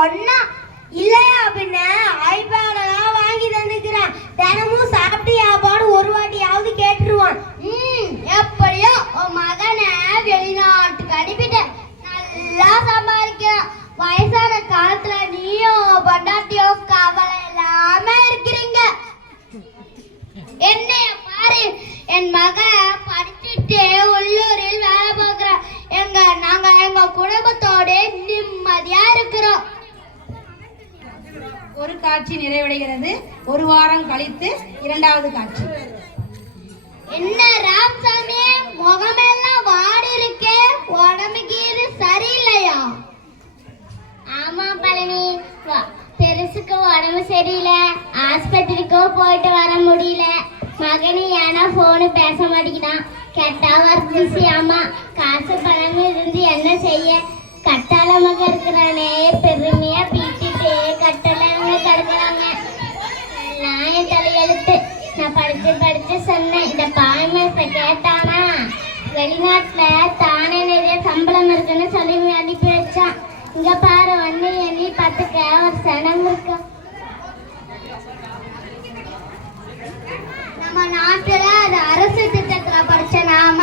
சொன்னா இல்லையா பின்ன ஐபேடெல்லாம் வாங்கி தந்துக்கிறேன். தினமும் சாப்பிட்டியாப்பான்னு ஒரு வாட்டியாவது கேட்டுருவான். எப்படியோ உன் மகனை வெளிநாட்டுக்கு அனுப்பிட்டேன். நல்லா சம்பாதிக்கிறான். வயசான காலத்துல நீயும் பொண்டாட்டியோ கவலை இல்லாம இருக்கிறீங்க. என்னைய பாரு, என் மகன் படிச்சுட்டு உள்ளூரில் வேலை பார்க்கிறேன். நாங்க எங்க குடும்பத்தோட நிம்மதியா இருக்கிறோம். ஒரு காட்சி நிறைவடைகிறது. ஒரு வாரம் கழித்து இரண்டாவது காட்சி. என்ன ராமசாமி, முகமெல்லாம் வாடி இருக்கே, உடம்புக்கு இது சரியில்லையா? ஆமா பழனி, பெருசுக்கு உடம்பு சரியில்லை. ஆஸ்பத்திரிக்கோ போயிட்டு வர முடியல. மகனு ஏன்னா போனு பேச மாட்டேங்கிறான். கெட்டா வர்ஜிசி. ஆமா, காசு பணம் இருந்து என்ன செய்ய? கட்டால மக இருக்கிறானே, பெருமையா பீட்டிட்டு கட்டலங்க கிடக்குறாங்க. நான் என் தலையெழுத்து. நான் படிச்சு சொன்னேன். இந்த பாய்மை இப்ப கேட்டானா வெளிநாட்டுல தானே நிறைய சம்பளம் இருக்குன்னு சொல்லி அனுப்பி வச்சான். இங்க பாரு, வந்து எண்ணி பார்த்துக்க ஒரு சனம் இருக்கு. நம்ம நாட்டுல அது அரசு திட்டத்துல படிச்ச நம்ம